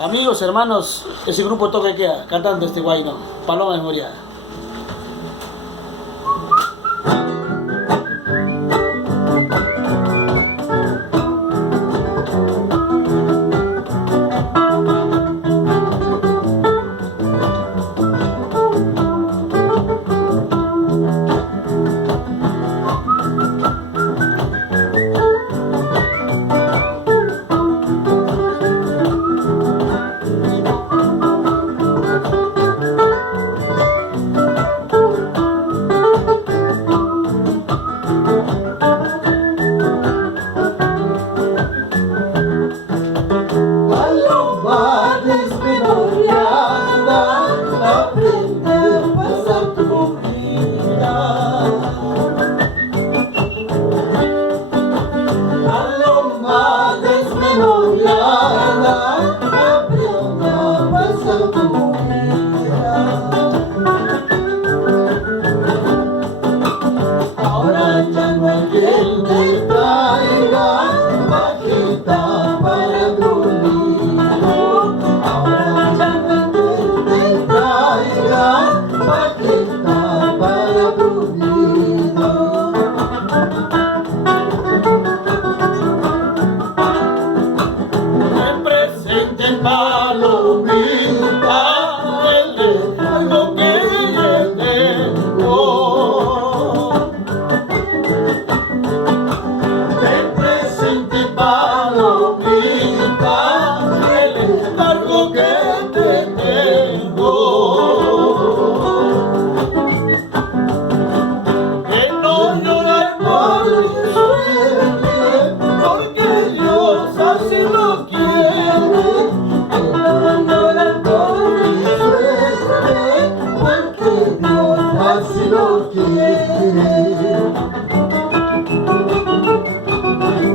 Amigos, hermanos, ese grupo Toque Queda, cantando este guayno, Paloma Memorial.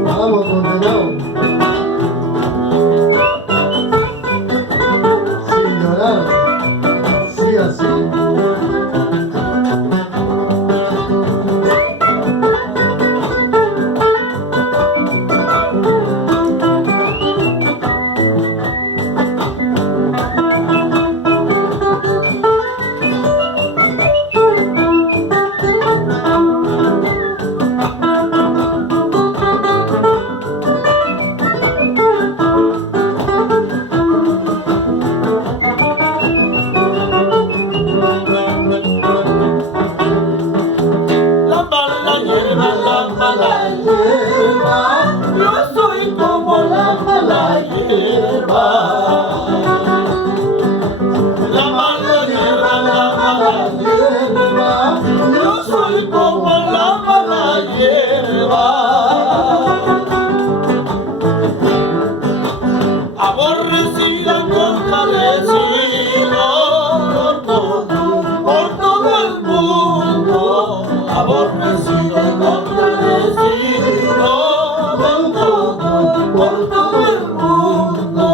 Vamos, condenado. Sin llorar, sí así. Yo soy como la mala hierba. La mala hierba. Yo soy como la mala hierba. Aborrecida, compadecida por todo el mundo. Aborrecida y compadecida por todo el mundo.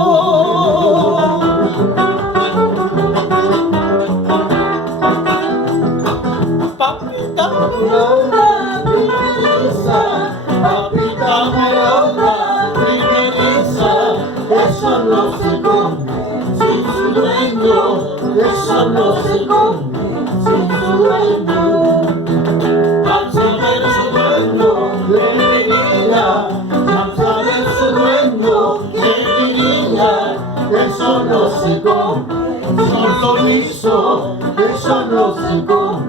Papita Morona, primeriza, papita Morona, primeriza, eso no se come sin su dueño, eso no se come sin su dueño. Al saber su dueño, le diría, al saber su dueño, le diría, eso no se come, solo guiso, eso no se come,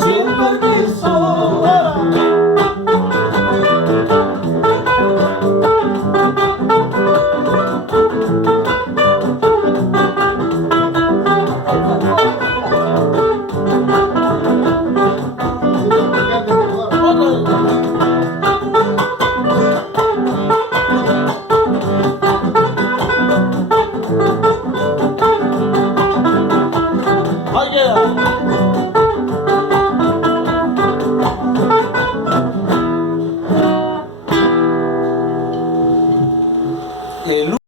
sin permiso. Oh yeah.